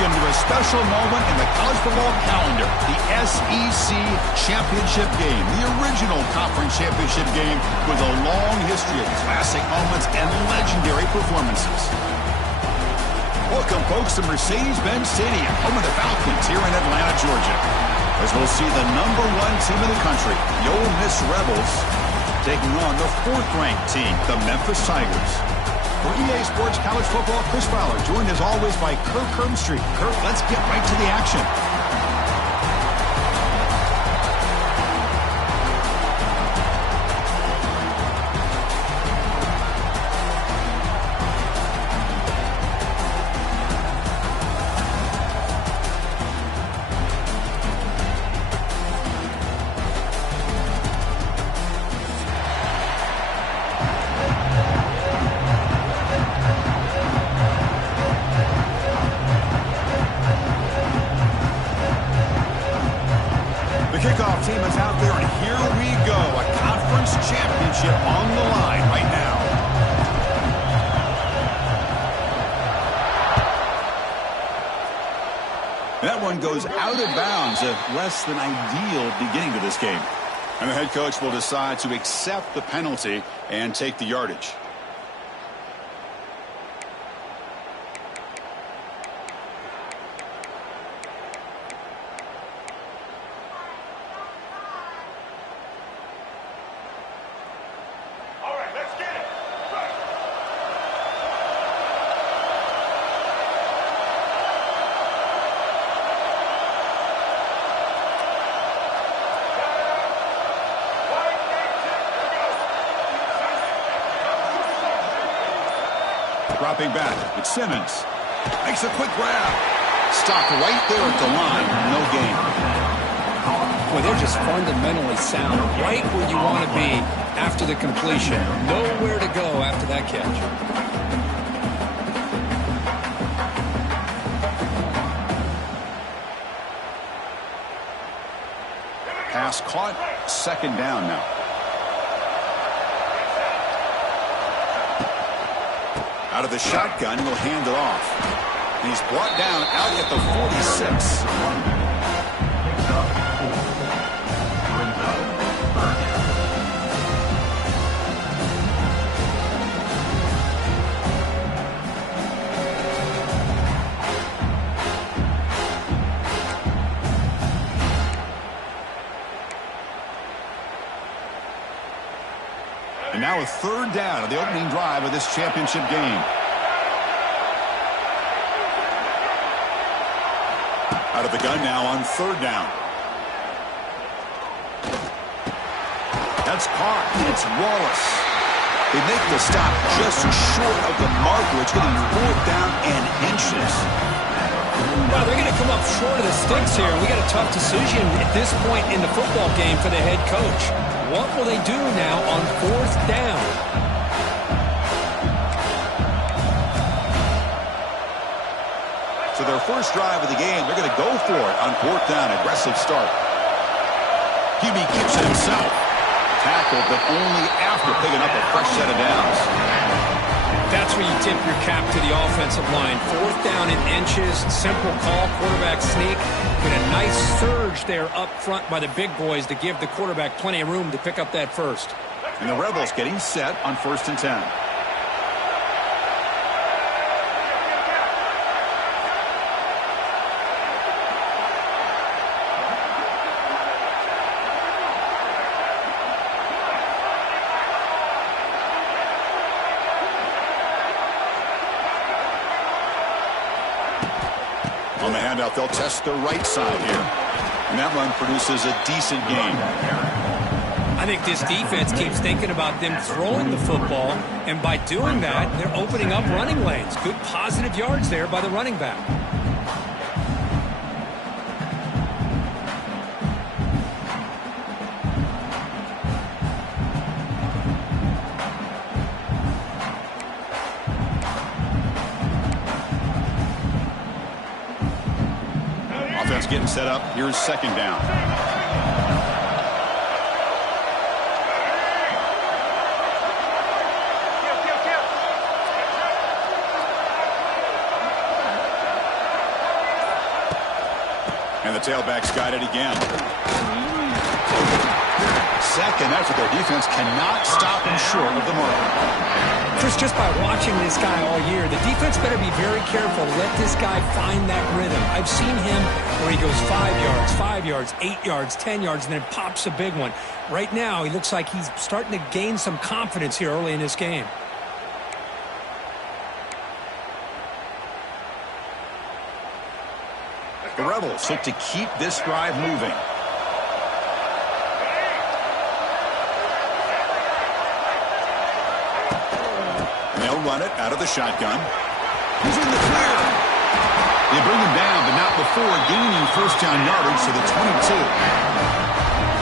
into a special moment in the college football calendar, the SEC Championship game, the original conference championship game with a long history of classic moments and legendary performances. Welcome, folks, to Mercedes-Benz Stadium, home of the Falcons here in Atlanta, Georgia, as we'll see the #1 team in the country, the Ole Miss Rebels, taking on the 4th-ranked team, the Memphis Tigers. For EA Sports College Football, Chris Fowler, joined as always by Kirk Herbstreit. Kirk, let's get right to the action. Kickoff team is out there, and here we go. A conference championship on the line right now. That one goes out of bounds. A less than ideal beginning to this game. And the head coach will decide to accept the penalty and take the yardage. Dropping back, it's Simmons. Makes a quick grab. Stopped right there at the line. No gain. Boy, they're just fundamentally sound. Right where you want to be after the completion. Nowhere to go after that catch. Pass caught. 2nd down now. Out of the shotgun, he'll hand it off. He's brought down out at the 46. And now a 3rd down of the opening drive of this championship game. Out of the gun now on 3rd down. That's caught. It's Wallace. They make the stop just short of the marker. It's getting 4th down and inches. Well, they're going to come up short of the sticks here. We got a tough decision at this point in the football game for the head coach. What will they do now on 4th down? So their first drive of the game, they're going to go for it on 4th down. Aggressive start. QB keeps it himself. Tackled, but only after picking up a fresh set of downs. That's where you tip your cap to the offensive line. 4th down in inches. Simple call. Quarterback sneak. Get a nice surge there up front by the big boys to give the quarterback plenty of room to pick up that first. And the Rebels getting set on 1st and 10. On the handout, they'll test the right side here. And that run produces a decent gain. I think this defense keeps thinking about them throwing the football, and by doing that, they're opening up running lanes. Good positive yards there by the running back. Offense getting set up. Here's 2nd down. And the tailback's got it again. Second effort, their defense cannot stop him short of the mark. Chris, just by watching this guy all year, the defense better be very careful to let this guy find that rhythm. I've seen him where he goes 5 yards, 8 yards, 10 yards, and then pops a big one. Right now, he looks like he's starting to gain some confidence here early in this game. The Rebels look to keep this drive moving. And they'll run it out of the shotgun. He's in the clear. They bring him down, but not before gaining first down yardage to the 22.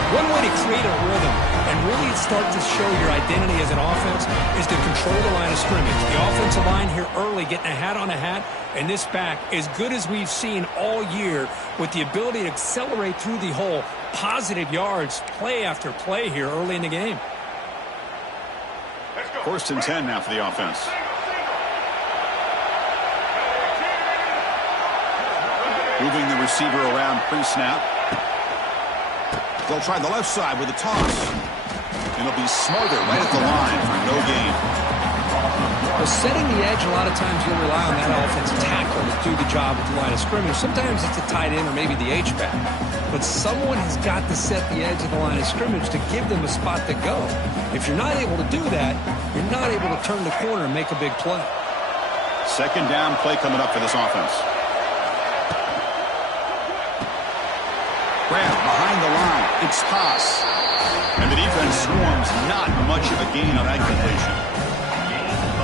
One way to create a rhythm and really start to show your identity as an offense is to control the line of scrimmage. The offensive line here early getting a hat on a hat, and this back, as good as we've seen all year, with the ability to accelerate through the hole, positive yards, play after play here early in the game. First and 10 now for the offense. Moving the receiver around pre-snap. They'll try the left side with a toss. And it'll be Smarter right at the line for no gain. Well, setting the edge, a lot of times you'll rely on that offensive tackle to do the job at the line of scrimmage. Sometimes it's a tight end or maybe the H-back. But someone has got to set the edge of the line of scrimmage to give them a spot to go. If you're not able to do that, you're not able to turn the corner and make a big play. Second down play coming up for this offense. Grab behind the line. It's pass. And the defense swarms. Not much of a gain on that completion.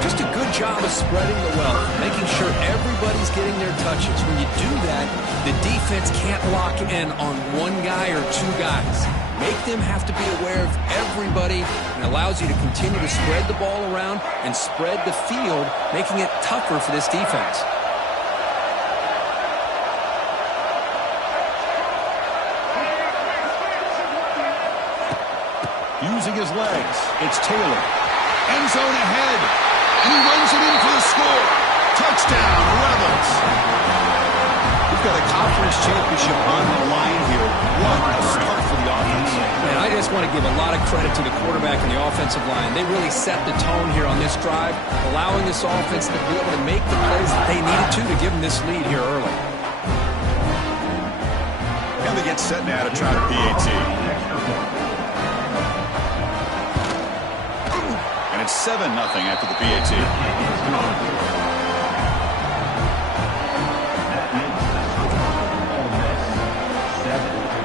Just a good job of spreading the wealth, making sure everybody's getting their touches. When you do that, the defense can't lock in on one guy or two guys. Make them have to be aware of everybody, and allows you to continue to spread the ball around and spread the field, making it tougher for this defense. Using his legs, it's Taylor. End zone ahead, and he runs it in for the score. Touchdown, Rebels. We've got a conference championship on the line here. What a start for the offense. And I just want to give a lot of credit to the quarterback and the offensive line. They really set the tone here on this drive, allowing this offense to be able to make the plays that they needed to give them this lead here early. And they get set now to try the PAT. It's 7-0 after the PAT.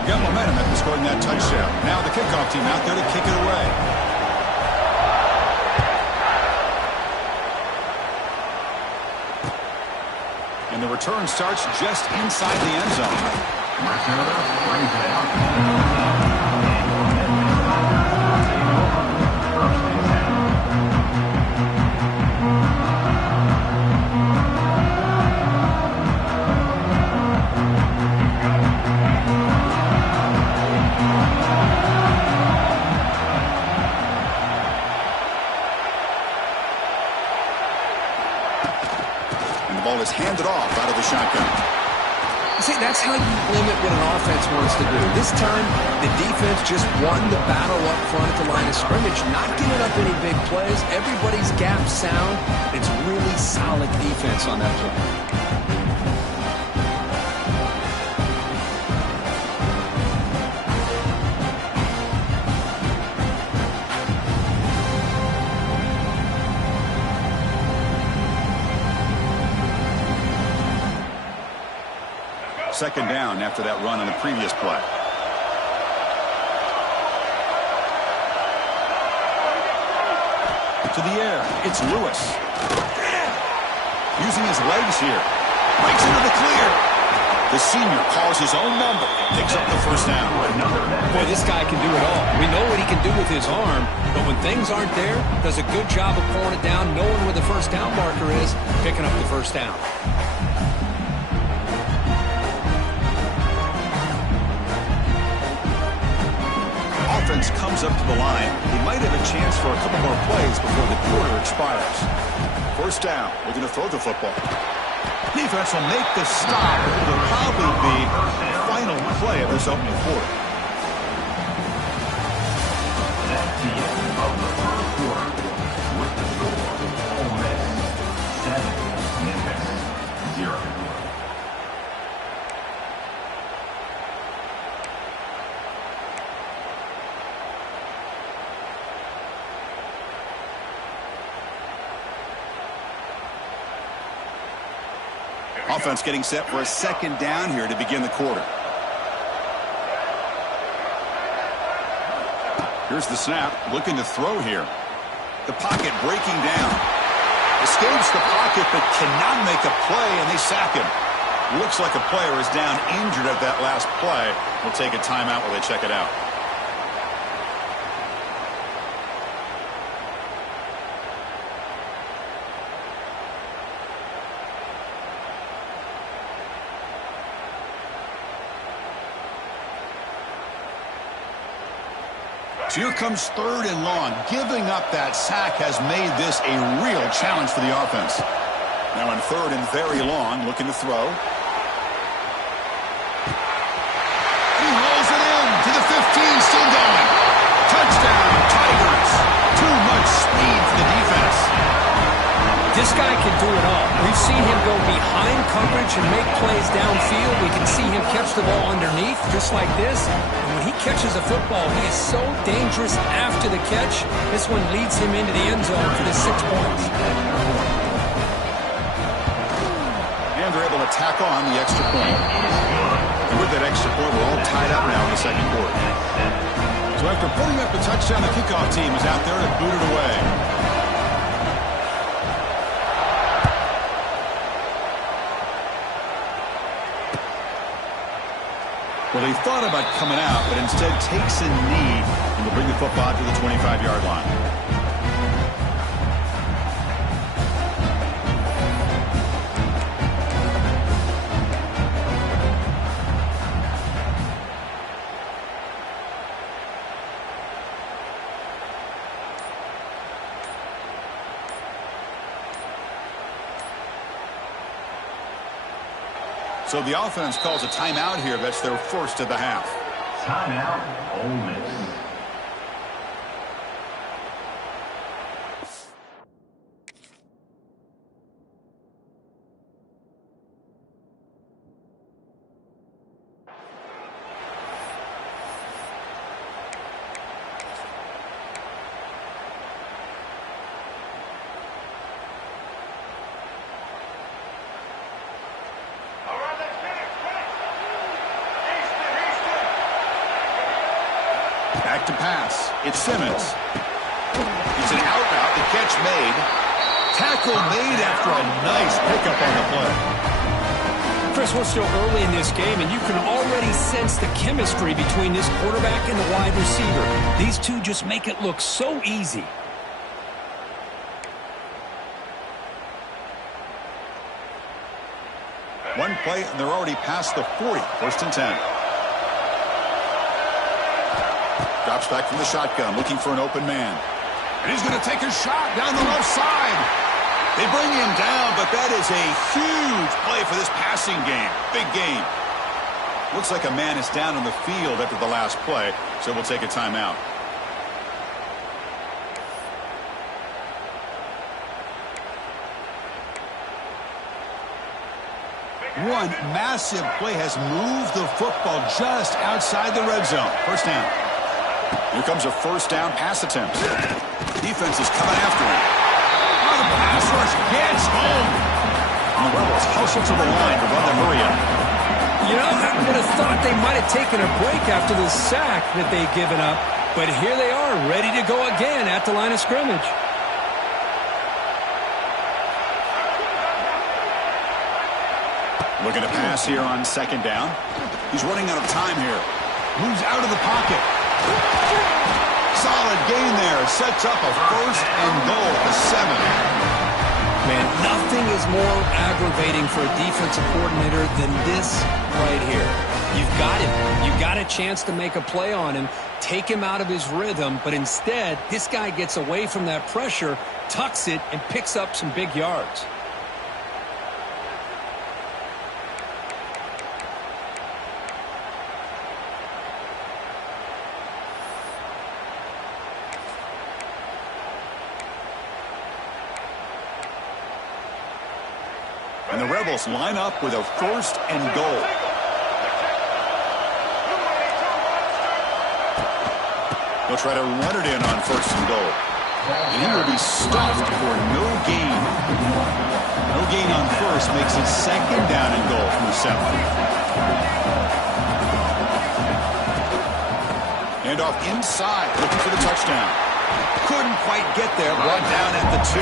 Got momentum after scoring that touchdown. Now the kickoff team out there to kick it away. And the return starts just inside the end zone. Is handed off out of the shotgun. See, that's how you limit what an offense wants to do. This time, the defense just won the battle up front at the line of scrimmage, not giving up any big plays. Everybody's gap sound. It's really solid defense on that play. Second down after that run on the previous play. To the air, it's Lewis. Using his legs here. Breaks into the clear. The senior calls his own number. Picks up the first down. Boy, this guy can do it all. We know what he can do with his arm, but when things aren't there, does a good job of pulling it down, knowing where the first down marker is, picking up the first down. Offense comes up to the line. He might have a chance for a couple more plays before the quarter expires. First down. We're going to throw the football. Defense will make the stop. It will probably be the final play of this opening quarter. That's the end of the first quarter. With the score, Ole Miss 7, Memphis 0. Offense getting set for a second down here to begin the quarter. Here's the snap, looking to throw here. The pocket breaking down. Escapes the pocket but cannot make a play, and they sack him. Looks like a player is down injured at that last play. We'll take a timeout while they check it out. So here comes 3rd and long. Giving up that sack has made this a real challenge for the offense. Now in 3rd and very long, looking to throw. He rolls it in to the 15, still going. Touchdown, Tigers. Too much speed for the defense. This guy can do it all. We've seen him go behind coverage and make plays downfield. We can see him catch the ball underneath, just like this. And when he catches a football, he is so dangerous after the catch. This one leads him into the end zone for the 6 points. And they're able to tack on the extra point. And with that extra point, we're all tied up now in the second quarter. So after putting up the touchdown, the kickoff team is out there to boot it away. Well, he thought about coming out, but instead takes a knee and will bring the football to the 25-yard line. So the offense calls a timeout here. That's their first of the half. Timeout, Ole Miss. Back to pass. It's Simmons. It's an out route. The catch made. Tackle made after a nice pickup on the play. Chris, we're still early in this game, and you can already sense the chemistry between this quarterback and the wide receiver. These two just make it look so easy. One play, and they're already past the 40. 1st and 10. Drops back from the shotgun, looking for an open man. And he's going to take a shot down the left side. They bring him down, but that is a huge play for this passing game. Big game. Looks like a man is down on the field after the last play, so we'll take a timeout. One massive play has moved the football just outside the red zone. 1st down. Here comes a 1st down pass attempt. Defense is coming after him. Oh, the pass rush gets home. And the Rebels hustle to the line to run the hurry up. You know, I would have thought they might have taken a break after the sack that they've given up. But here they are, ready to go again at the line of scrimmage. Looking to pass here on 2nd down. He's running out of time here. Moves out of the pocket. Solid gain there. Sets up a 1st and goal at the 7. Man, nothing is more aggravating for a defensive coordinator than this right here. You've got him. You've got a chance to make a play on him, take him out of his rhythm, but instead, this guy gets away from that pressure, tucks it, and picks up some big yards. And the Rebels line up with a 1st and goal. They'll try to run it in on 1st and goal. And he will be stuffed for no gain. No gain on 1st makes it 2nd down and goal from the 7. And off inside, looking for the touchdown. Couldn't quite get there, brought down at the 2.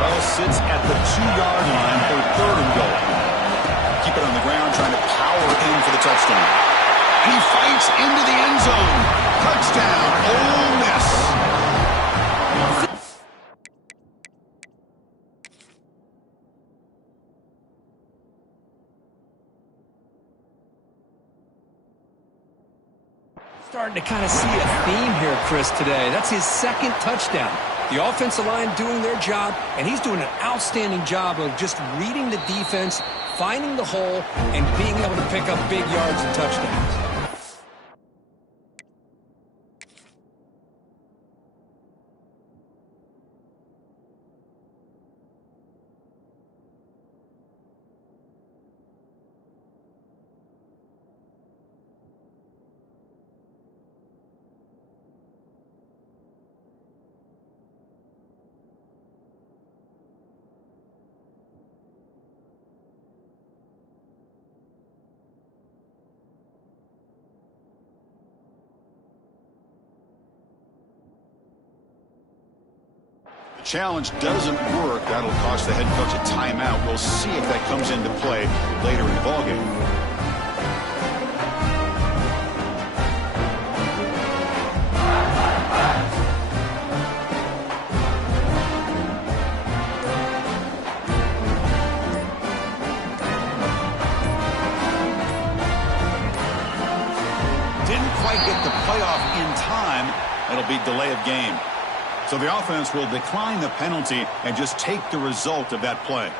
Ball sits at the 2-yard line for 3rd and goal. Keep it on the ground, trying to power in for the touchdown. And he fights into the end zone. Touchdown, Ole Miss. Starting to kind of see a theme here, Chris, today. That's his 2nd touchdown. The offensive line doing their job, and he's doing an outstanding job of just reading the defense, finding the hole, and being able to pick up big yards and touchdowns. Challenge doesn't work. That'll cost the head coach a timeout. We'll see if that comes into play later in the ballgame. Didn't quite get the playoff in time. It'll be delay of game. So the offense will decline the penalty and just take the result of that play.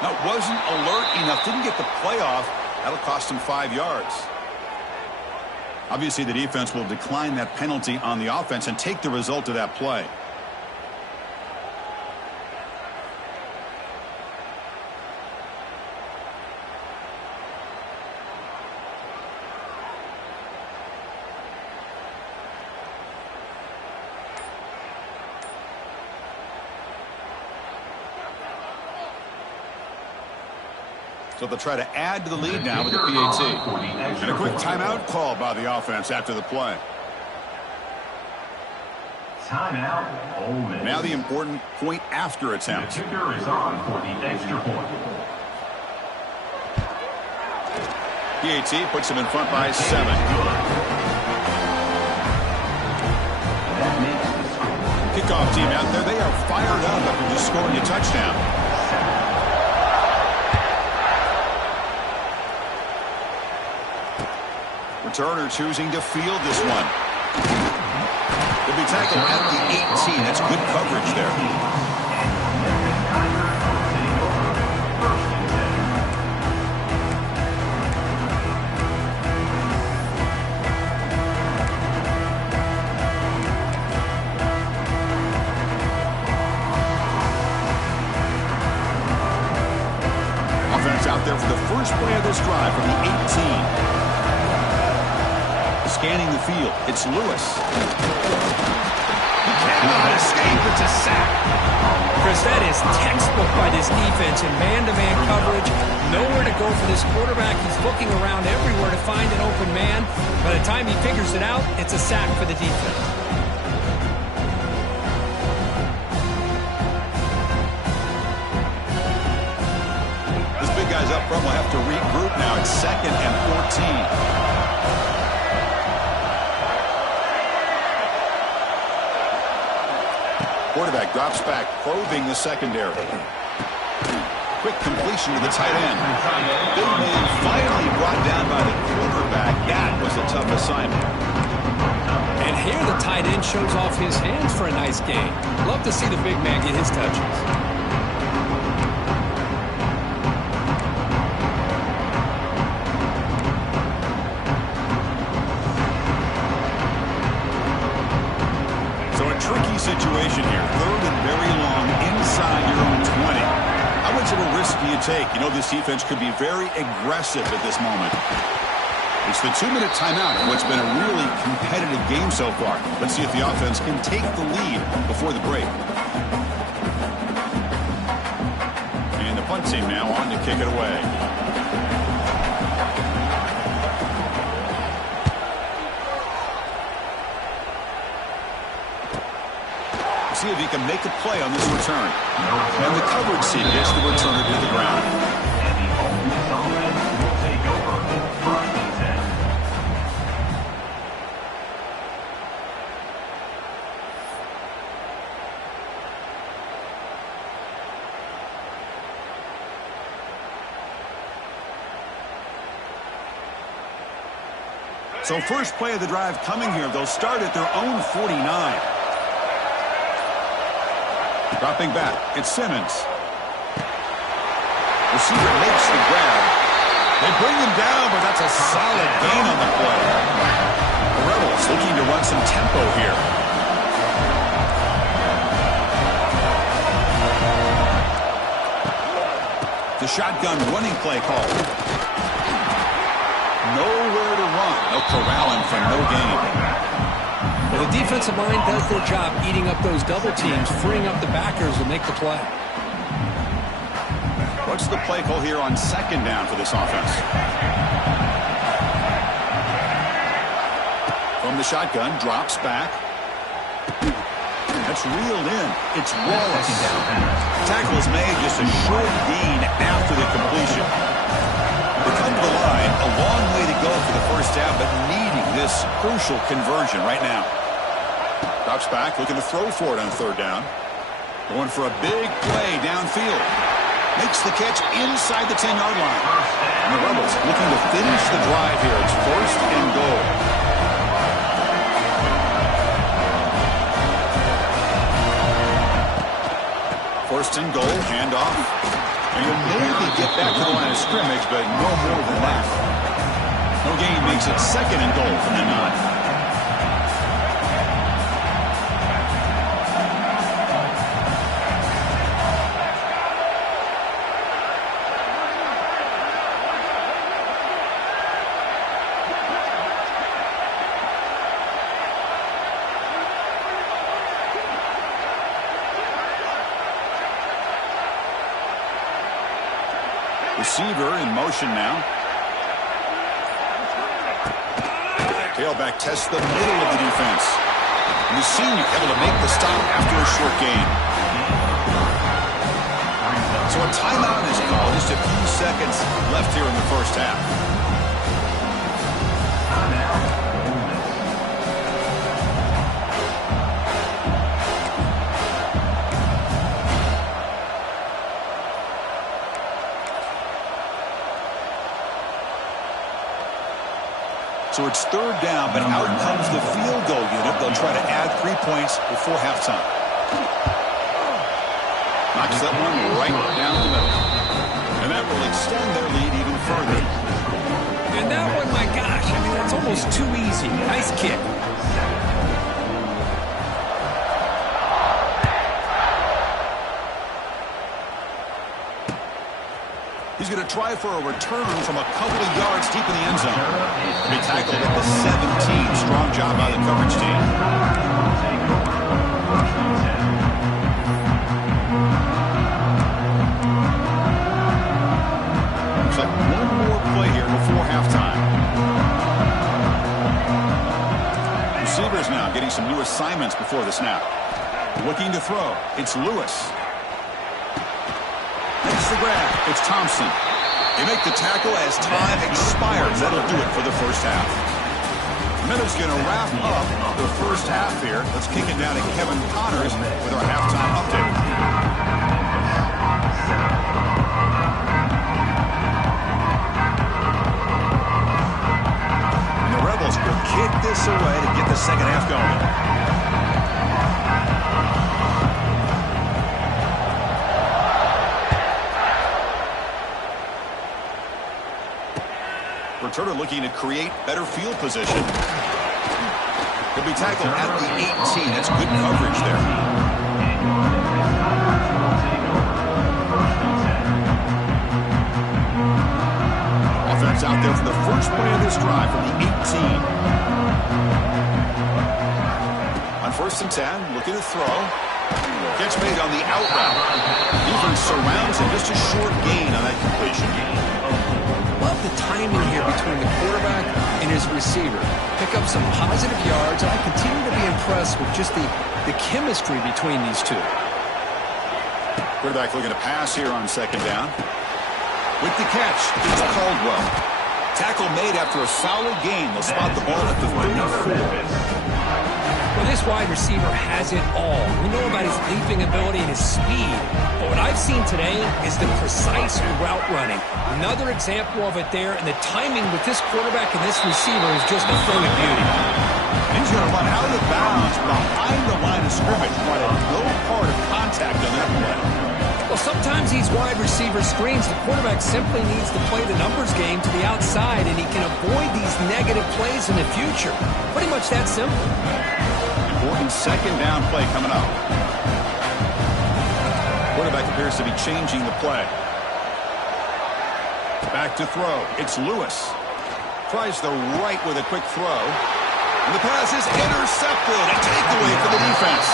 Now, wasn't alert enough, didn't get the playoff. That'll cost him 5 yards. Obviously, the defense will decline that penalty on the offense and take the result of that play. So they'll try to add to the lead now with the PAT. And a quick timeout call by the offense after the play. Timeout, Ole Miss. Now the important point after attempt. The kicker is on for the extra point. PAT puts him in front by 7. That makes the score. Kickoff team out there. They are fired up after just scoring a touchdown. Returner choosing to field this one. He'll be tackled at the 18. That's good coverage there. Offense out there for the first play of this drive from the 18. Scanning the field, it's Lewis. He cannot escape, it's a sack. Chris, that is textbook by this defense in man-to-man coverage. Nowhere to go for this quarterback. He's looking around everywhere to find an open man. By the time he figures it out, it's a sack for the defense. This big guy's up front will have to regroup now. It's 2nd and 14. Quarterback drops back, probing the secondary. Quick completion to the tight end. Big man finally brought down by the quarterback. That was a tough assignment. And here, the tight end shows off his hands for a nice gain. Love to see the big man get his touches. Tricky situation here. Third and very long inside your own 20. How much of a risk do you take? You know, this defense could be very aggressive at this moment. It's the 2-minute timeout of what's been a really competitive game so far. Let's see if the offense can take the lead before the break. And the punt team now on to kick it away. See if he can make a play on this return. And the coverage team gets the returner to the ground. And the offense will take over first and 10. So first play of the drive coming here. They'll start at their own 49. Dropping back, it's Simmons. Receiver makes the grab. They bring him down, but that's a solid gain on the play. The Rebels looking to run some tempo here. The shotgun running play call. Nowhere to run. No corralling for no gain. Well, the defensive line does their job eating up those double teams, freeing up the backers to make the play. What's the play call here on second down for this offense? From the shotgun, drops back. That's reeled in. It's Wallace. Tackle is made, just a short gain after the completion. They come to the line, a long way to go for the first half, but needing this crucial conversion right now. Drops back, looking to throw for it on third down. Going for a big play downfield. Makes the catch inside the 10-yard line. And the Rebels looking to finish the drive here. It's first and goal. First and goal, handoff. And you'll maybe get back to the line of scrimmage, but no more than that. No gain makes it second and goal from the 9. Receiver in motion now. Tailback tests the middle of the defense. And the senior able to make the stop after a short gain. So a timeout is called. Just a few seconds left here in the first half. So it's third down, but out comes the field goal unit. They'll try to add 3 points before halftime. Knocks that one right down the middle. And that will extend their lead even further. And that one, my gosh, I mean, that's almost too easy. Nice kick. He's going to try for a return from a couple of yards deep in the end zone. He tackled at the 17. Strong job by the coverage team. Looks like one more play here before halftime. Receivers now getting some new assignments before the snap. Looking to throw. It's Lewis. Makes the grab. It's Thompson. They make the tackle as time expires. That'll do it for the first half. Miller's going to wrap up the first half here. Let's kick it down to Kevin Connors with our halftime update. And the Rebels will kick this away to get the second half going. Returner looking to create better field position. He'll be tackled at the 18. That's good coverage there. Offense out there for the first play of this drive from the 18. On 1st and 10, looking to throw. Catch made on the out route. Defense surrounds him. Just a short gain on that completion. Love the timing here between the quarterback and his receiver. Pick up some positive yards, and I continue to be impressed with just the chemistry between these two. Quarterback looking to pass here on 2nd down. With the catch, it's Caldwell. Tackle made after a solid gain. They'll spot the ball at the 34. Well, this wide receiver has it all. We know about his leaping ability and his speed. But what I've seen today is the precise route running. Another example of it there, and the timing with this quarterback and this receiver is just a thing of beauty. He's going to run out of bounds behind the line of scrimmage. Wanted no part of contact on that play. Well, sometimes these wide receiver screens, the quarterback simply needs to play the numbers game to the outside, and he can avoid these negative plays in the future. Pretty much that simple. Important 2nd down play coming up. Quarterback appears to be changing the play. Back to throw. It's Lewis. Tries the right with a quick throw. And the pass is intercepted. A takeaway for the defense.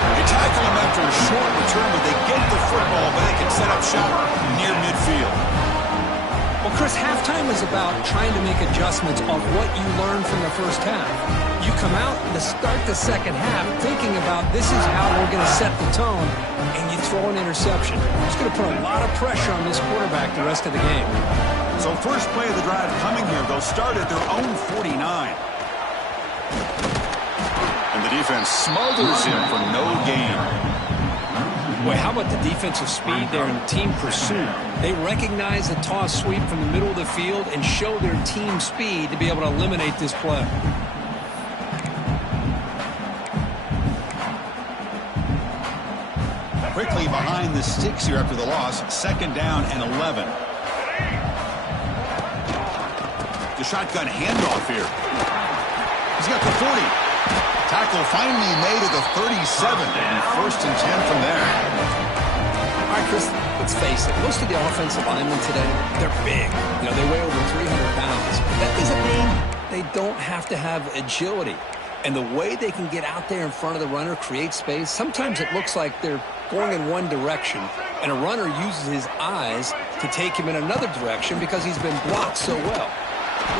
They tackle him after a short return, but they get the football back and set up shop near midfield. Well, Chris, halftime is about trying to make adjustments of what you learned from the first half. You come out to start the second half thinking about this is how we're going to set the tone, and you throw an interception. It's going to put a lot of pressure on this quarterback the rest of the game. So first play of the drive coming here. They'll start at their own 49. And the defense smothers him for no gain. Boy, how about the defensive speed there and team pursuit? They recognize the toss sweep from the middle of the field and show their team speed to be able to eliminate this play. Quickly behind the sticks here after the loss. 2nd down and 11. The shotgun handoff here. He's got the 40. Tackle finally made at the 37. And 1st and 10 from there. All right, Chris, let's face it. Most of the offensive linemen today, they're big. You know, they weigh over 300 pounds. That doesn't mean they don't have to have agility. And the way they can get out there in front of the runner, create space, sometimes it looks like they're going in one direction, and a runner uses his eyes to take him in another direction because he's been blocked so well.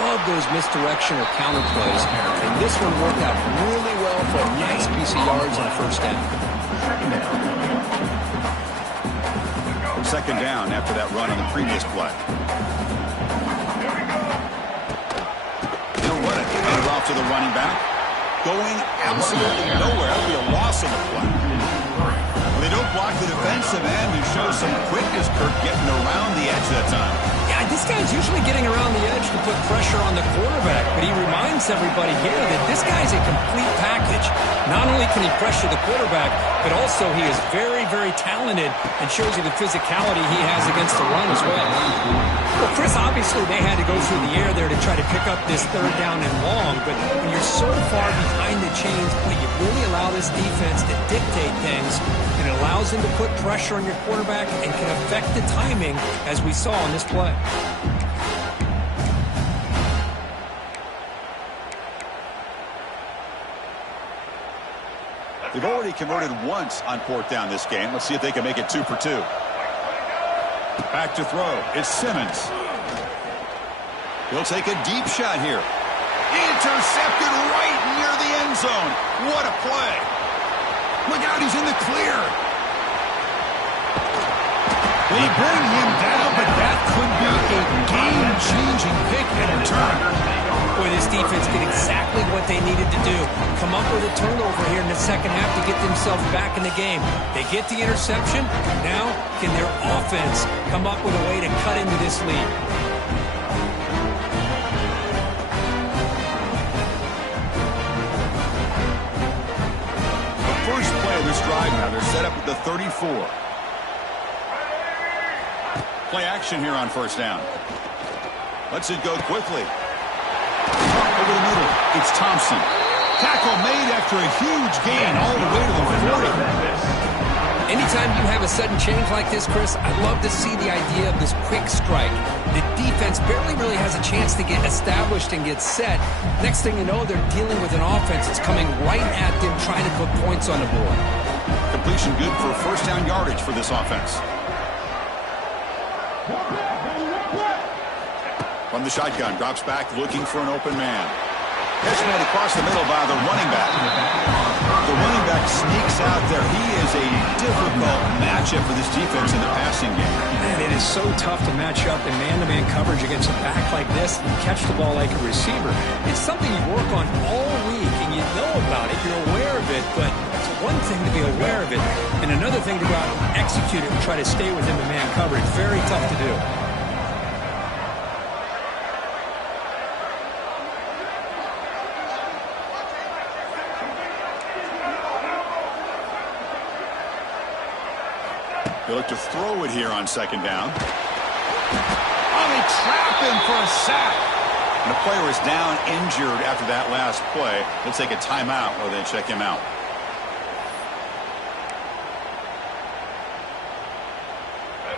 Love those misdirection or counter plays, and this one worked out really well for a nice piece of yards on 1st down. 2nd down after that run on the previous play. He'll run it. Hand it off to the running back. Going absolutely nowhere. That'll be a loss on the play. They don't block the defensive end, who shows some quickness, Kirk, getting around the edge that time. Yeah, this guy's usually getting around the edge to put pressure on the quarterback, but he reminds everybody here that this guy's a complete package. Not only can he pressure the quarterback, but also he is very, very talented and shows you the physicality he has against the run as well. Well, Chris, obviously they had to go through the air there to try to pick up this 3rd down and long, but when you're so far behind the chains, you really allow this defense to dictate things, and it allows them to put pressure on your quarterback and can affect the timing, as we saw in this play. They've already converted once on 4th down this game. Let's see if they can make it 2 for 2. Back to throw. It's Simmons. He'll take a deep shot here. Intercepted right near the end zone. What a play. Look out, he's in the clear. They bring him down, but that could be a game-changing pick in return. Boy, this defense did exactly what they needed to do. Come up with a turnover here in the second half to get themselves back in the game. They get the interception. Now, can their offense come up with a way to cut into this lead? of this drive now. They're set up at the 34. Play action here on first down. Lets it go quickly. Over the middle, it's Thompson. Tackle made after a huge gain all the way to the 40. Anytime you have a sudden change like this, Chris, I'd love to see the idea of this quick strike. The defense barely really has a chance to get established and get set. Next thing you know, they're dealing with an offense that's coming right at them, trying to put points on the board. Completion good for first down yardage for this offense. From the shotgun, drops back, looking for an open man. Catch made across the middle by the running back. The running back sneaks out there. He is a difficult matchup for this defense in the passing game. Man, it is so tough to match up in man-to-man coverage against a back like this and catch the ball like a receiver. It's something you work on all week, and you know about it. You're aware of it, but it's one thing to be aware of it, and another thing to go out and execute it and try to stay within the man coverage. Very tough to do. They look to throw it here on second down. Oh, they trap him for a sack. And the player is down injured after that last play. They'll take a timeout while they check him out.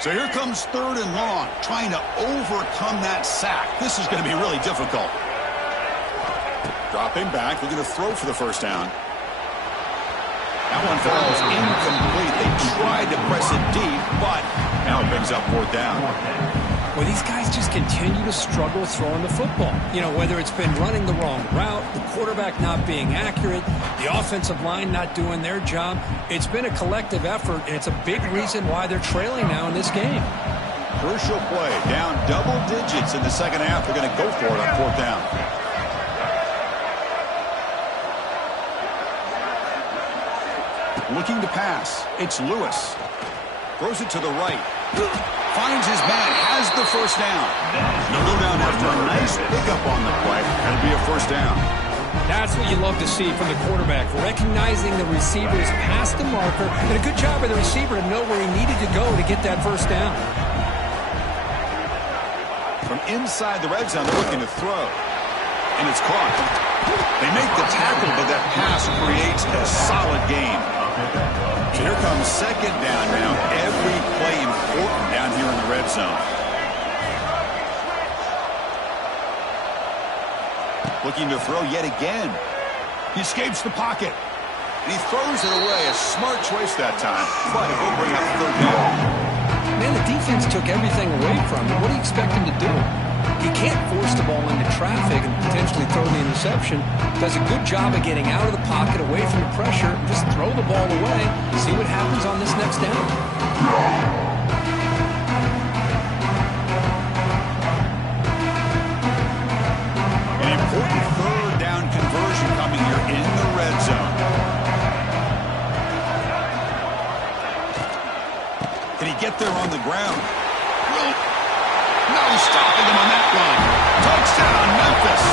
So here comes third and long, trying to overcome that sack. This is going to be really difficult. Dropping back, looking to throw for the first down. That one falls incomplete. They tried to press it deep, but now it brings up fourth down. Well, these guys just continue to struggle throwing the football. You know, whether it's been running the wrong route, the quarterback not being accurate, the offensive line not doing their job. It's been a collective effort, and it's a big reason why they're trailing now in this game. Crucial play. Down double digits in the second half. They're going to go for it on fourth down. Looking to pass. It's Lewis. Throws it to the right. Finds his man. Has the first down. He'll go down after a nice pickup on the play. That'll be a first down. That's what you love to see from the quarterback. Recognizing the receiver's past the marker. And a good job by the receiver to know where he needed to go to get that first down. From inside the red zone, they're looking to throw. And it's caught. They make the tackle, but that pass creates a solid gain. So here comes second down now. Every play important down here in the red zone. Looking to throw yet again. He escapes the pocket. And he throws it away. A smart choice that time. But it will bring up third down. Man, the defense took everything away from him. What do you expect him to do? He can't force the ball into traffic and potentially throw the interception. Does a good job of getting out of the pocket, away from the pressure, and just throw the ball away. See what happens on this next down. An important third down conversion coming here in the red zone. Can he get there on the ground? No stopping him on that run. Touchdown, Memphis.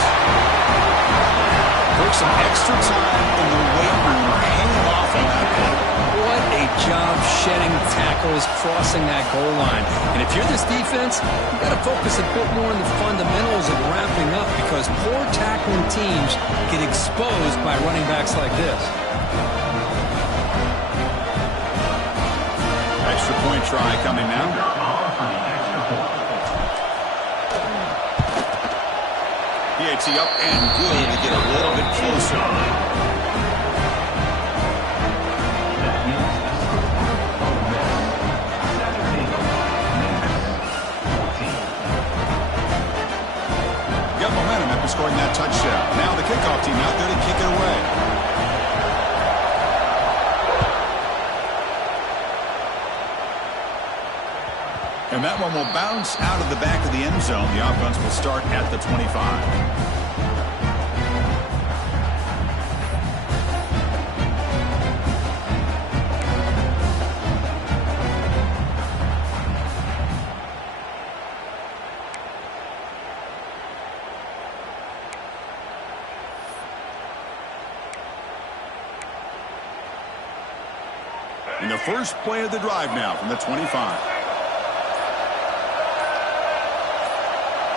Took some extra time in the weight room hanging off on that play. What a job shedding tackles, crossing that goal line. And if you're this defense, you've got to focus a bit more on the fundamentals of wrapping up, because poor tackling teams get exposed by running backs like this. Extra point try coming now. PAT up and good to get a little bit closer. Got momentum after scoring that touchdown. Now the kickoff team out there to kick it away. And that one will bounce out of the back of the end zone. The offense will start at the 25. And the first play of the drive now from the 25.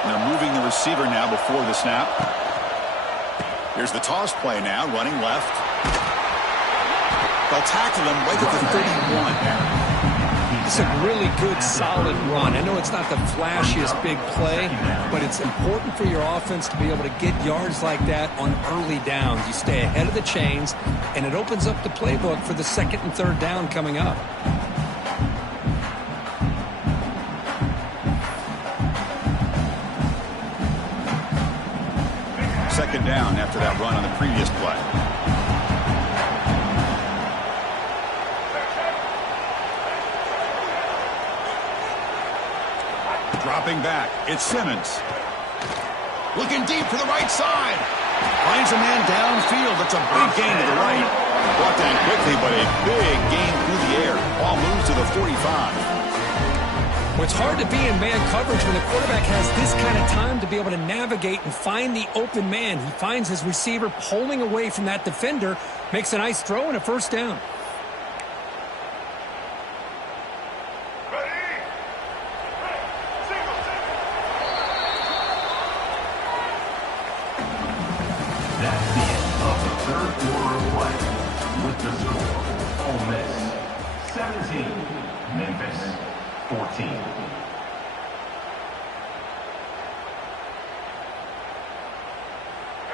And they're moving the receiver now before the snap. Here's the toss play now, running left. They'll tackle him right at the 31. It's a really good, solid run. I know it's not the flashiest big play, but it's important for your offense to be able to get yards like that on early downs. You stay ahead of the chains, and it opens up the playbook for the second and third down coming up. Second down after that run on the previous play. Dropping back, it's Simmons. Looking deep to the right side. Finds a man downfield. That's a big gain to the right. Brought down quickly, but a big gain through the air. Ball moves to the 45. Well, it's hard to be in man coverage when the quarterback has this kind of time to be able to navigate and find the open man. He finds his receiver pulling away from that defender, makes a nice throw and a first down. That's the end of the third quarter of play. With the score, Ole Miss 17, Memphis 14.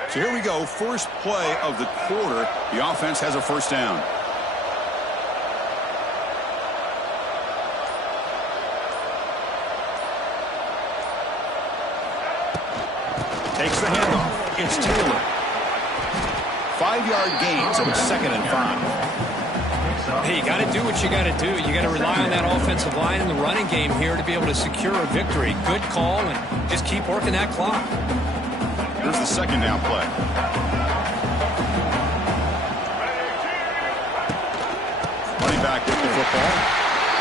So here we go, first play of the quarter. The offense has a first down. Takes the handoff. It's Taylor. 5-yard gain, so it's 2nd and 5. Hey, you got to do what you got to do. You got to rely on that offensive line and the running game here to be able to secure a victory. Good call, and just keep working that clock. Here's the second down play. Running back with the football.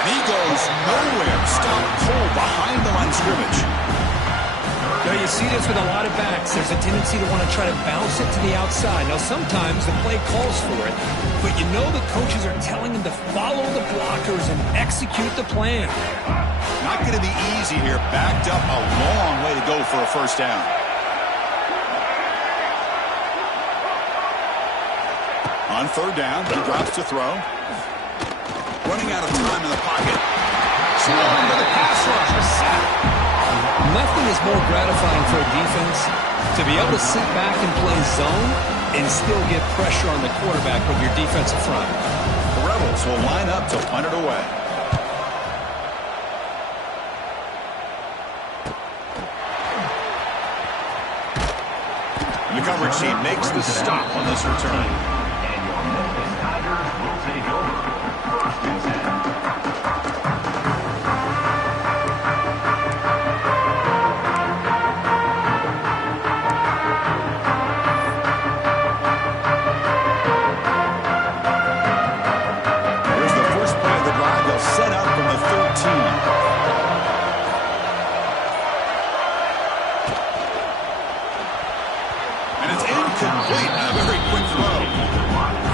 And he goes nowhere. Stopped cold behind the line of scrimmage. Now, you see this with a lot of backs. There's a tendency to want to try to bounce it to the outside. Now, sometimes the play calls for it, but you know the coaches are telling them to follow the blockers and execute the plan. Not going to be easy here. Backed up a long way to go for a first down. On third down, he drops to throw. Running out of time in the pocket. Slowing to the pass rush. A sack. Nothing is more gratifying for a defense to be able to sit back and play zone and still get pressure on the quarterback with your defensive front. The Rebels will line up to punt it away. And the coverage team makes the stop on this return. And your Memphis Tigers will take over. 1st and 10. Set up from the 13. And it's incomplete. A very quick throw.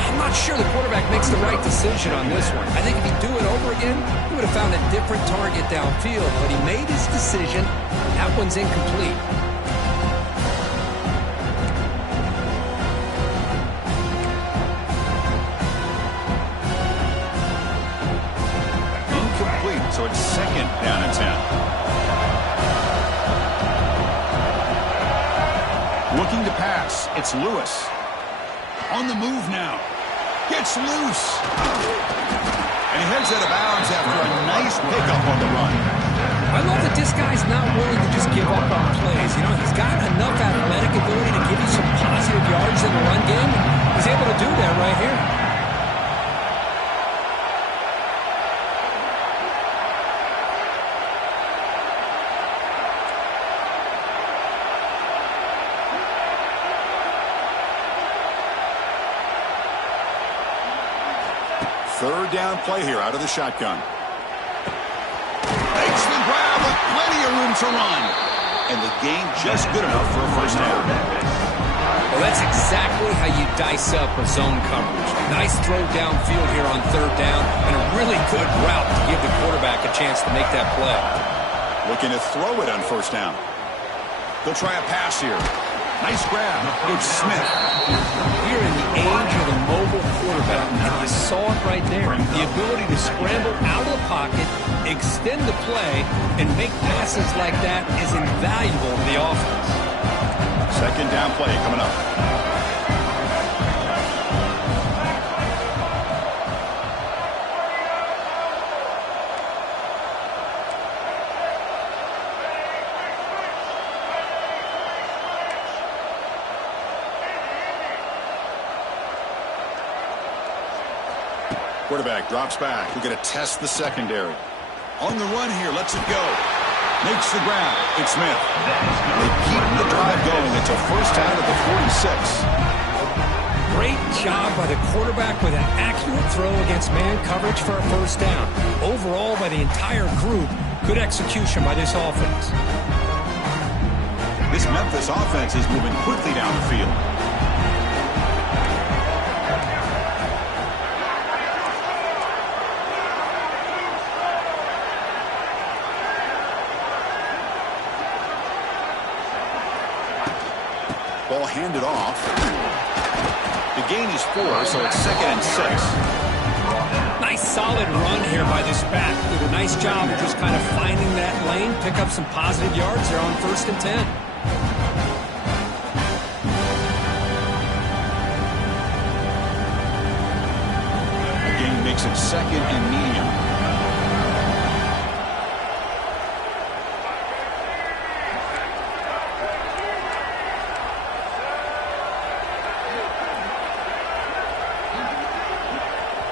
I'm not sure the quarterback makes the right decision on this one. I think if he'd do it over again, he would have found a different target downfield. But he made his decision. That one's incomplete. So it's 2nd down and 10. Looking to pass. It's Lewis. On the move now. Gets loose. And he heads out of bounds after a nice pickup on the run. I love that this guy's not willing to just give up on plays. You know, he's got enough athletic ability to give you some positive yards in the run game. He's able to do that right here. Third down play here out of the shotgun. Makes the grab with plenty of room to run. And the gain just good enough for a first down. Well, that's exactly how you dice up a zone coverage. Nice throw downfield here on third down, and a really good route to give the quarterback a chance to make that play. Looking to throw it on first down. They'll try a pass here. Nice grab. It's Smith. We're in the age of the mobile quarterback, and you saw it right there. The ability to scramble out of the pocket, extend the play, and make passes like that is invaluable to the offense. Second down play coming up. Quarterback drops back. We're going to test the secondary. On the run here, lets it go. Makes the grab. It's Smith. They keep the drive going. It's a first down at the 46. Great job by the quarterback with an accurate throw against man coverage for a first down. Overall, by the entire group, good execution by this offense. This Memphis offense is moving quickly down the field. Ball handed off. The gain is 4, so it's 2nd and 6. Nice solid run here by this back. Did a nice job of just kind of finding that lane, pick up some positive yards there on 1st and 10. The gain makes it 2nd and medium.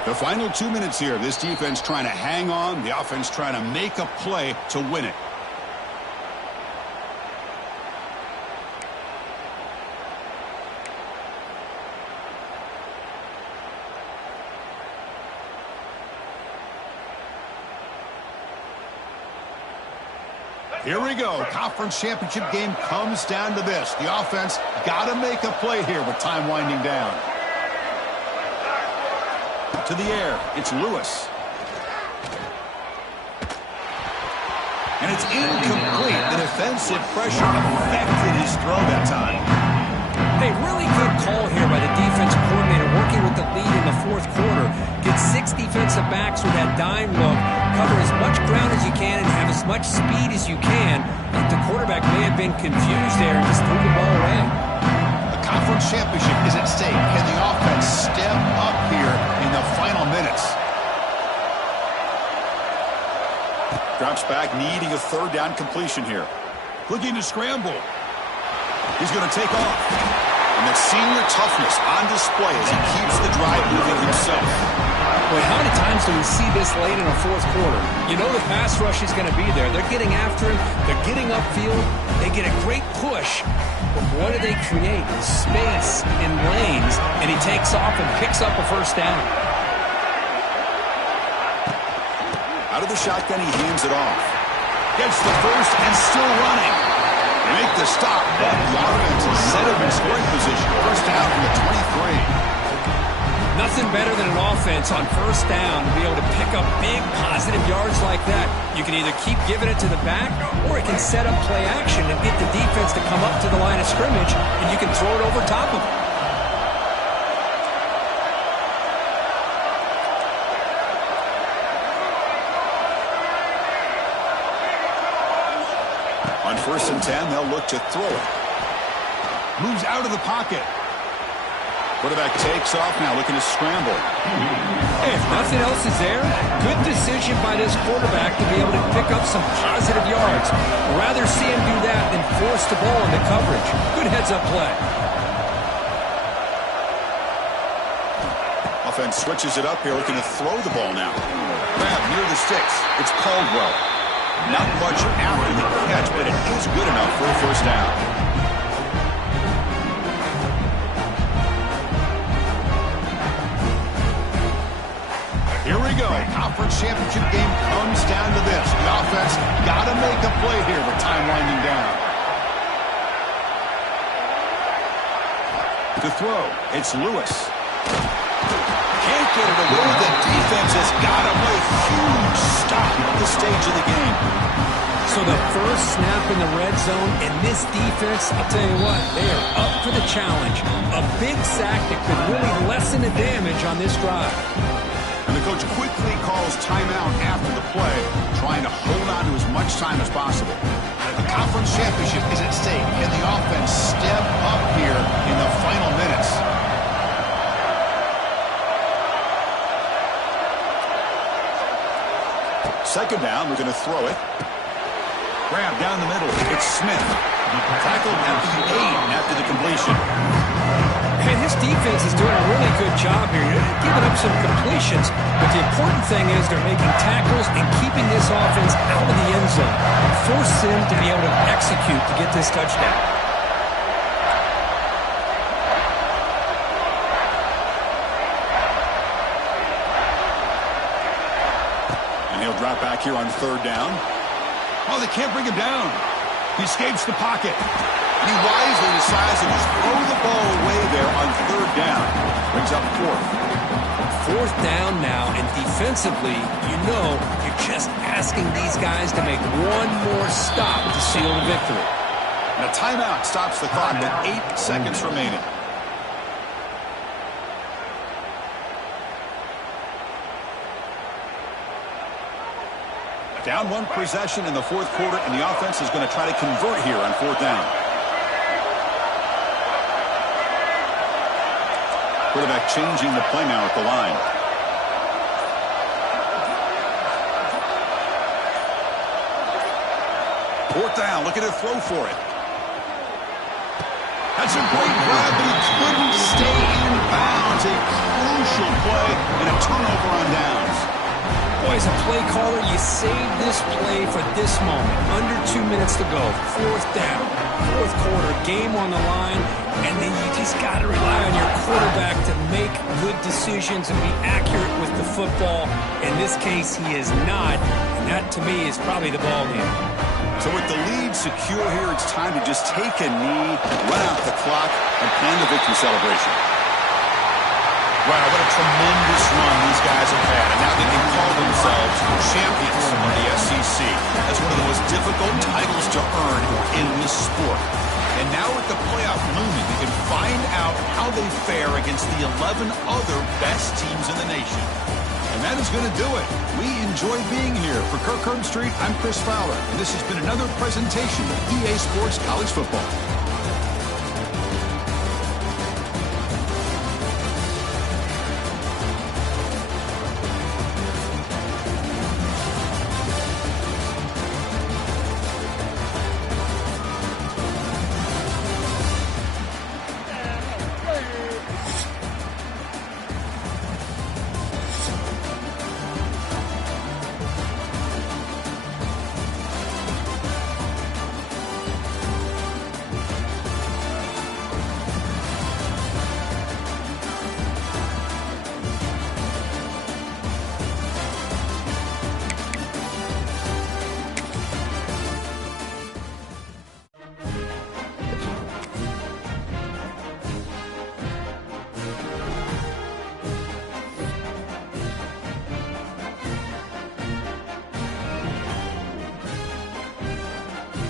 The final 2 minutes here. This defense trying to hang on. The offense trying to make a play to win it. Here we go. Conference championship game comes down to this. The offense got to make a play here with time winding down. To the air, it's Lewis. And it's incomplete. The defensive pressure affected his throw that time. Hey, really good call here by the defensive coordinator working with the lead in the 4th quarter. Get 6 defensive backs with that dime look. Cover as much ground as you can and have as much speed as you can. But the quarterback may have been confused there and just threw the ball away. Conference championship is at stake. Can the offense step up here in the final minutes? Drops back, needing a 3rd down completion here. Looking to scramble. He's going to take off. And that senior toughness on display as he keeps the drive moving himself. Boy, how many times do we see this late in a 4th quarter? You know the pass rush is going to be there. They're getting after him. They're getting upfield. They get a great push. But what do they create? Space in lanes, and he takes off and picks up a first down. Out of the shotgun, he hands it off. Gets the first and still running. They make the stop, but the offense is set up in scoring position. First down from the 23. Nothing better than an offense on first down to be able to pick up big positive yards like that. You can either keep giving it to the back, or it can set up play action and get the defense to come up to the line of scrimmage, and you can throw it over top of them. On 1st and 10, they'll look to throw it. Moves out of the pocket. Quarterback takes off now, looking to scramble. Hey, if nothing else is there, good decision by this quarterback to be able to pick up some positive yards. Rather see him do that than force the ball into coverage. Good heads-up play. Offense switches it up here, looking to throw the ball now. Grab near the sticks. It's Caldwell. Not much after the catch, but it is good enough for a first down. Here we go. Conference championship game comes down to this. The offense got to make a play here with time winding down. To throw, it's Lewis. Can't get it away. The defense has got him with a huge stop at this stage of the game. So the first snap in the red zone, and this defense, I'll tell you what, they are up for the challenge. A big sack that could really lessen the damage on this drive. And the coach quickly calls timeout after the play, trying to hold on to as much time as possible. A conference championship is at stake. Can the offense step up here in the final minutes? Second down, we're going to throw it. Grab down the middle. It's Smith. Tackled at the 8 after the completion. And his defense is doing a really good job here. They're giving up some completions, but the important thing is they're making tackles and keeping this offense out of the end zone. Force him to be able to execute to get this touchdown. And he'll drop back here on third down. Oh, they can't bring him down. He escapes the pocket. And he wisely decides to just throw the ball away there on third down. Brings up fourth. Fourth down now, and defensively, you know you're just asking these guys to make one more stop to seal the victory. And a timeout stops the clock with 8 seconds remaining. Down one possession in the fourth quarter, and the offense is going to try to convert here on fourth down. Quarterback changing the play now at the line. Fourth down, look at it, throw for it. That's a great grab, but he couldn't stay in bounds. A crucial play and a turnover on downs. Boy, as a play caller, you save this play for this moment. Under 2 minutes to go. Fourth down. Fourth quarter. Game on the line. And then you just got to rely on your quarterback to make good decisions and be accurate with the football. In this case, he is not. And that, to me, is probably the ball game. So with the lead secure here, it's time to just take a knee, run out the clock, and plan the victory celebration. Wow, what a tremendous run these guys have had. And now they can call themselves champions of the SEC. That's one of the most difficult titles to earn in this sport. And now with the playoff looming, they can find out how they fare against the 11 other best teams in the nation. And that is going to do it. We enjoy being here. For Kirk Herbstreit, I'm Chris Fowler. And this has been another presentation of EA Sports College Football.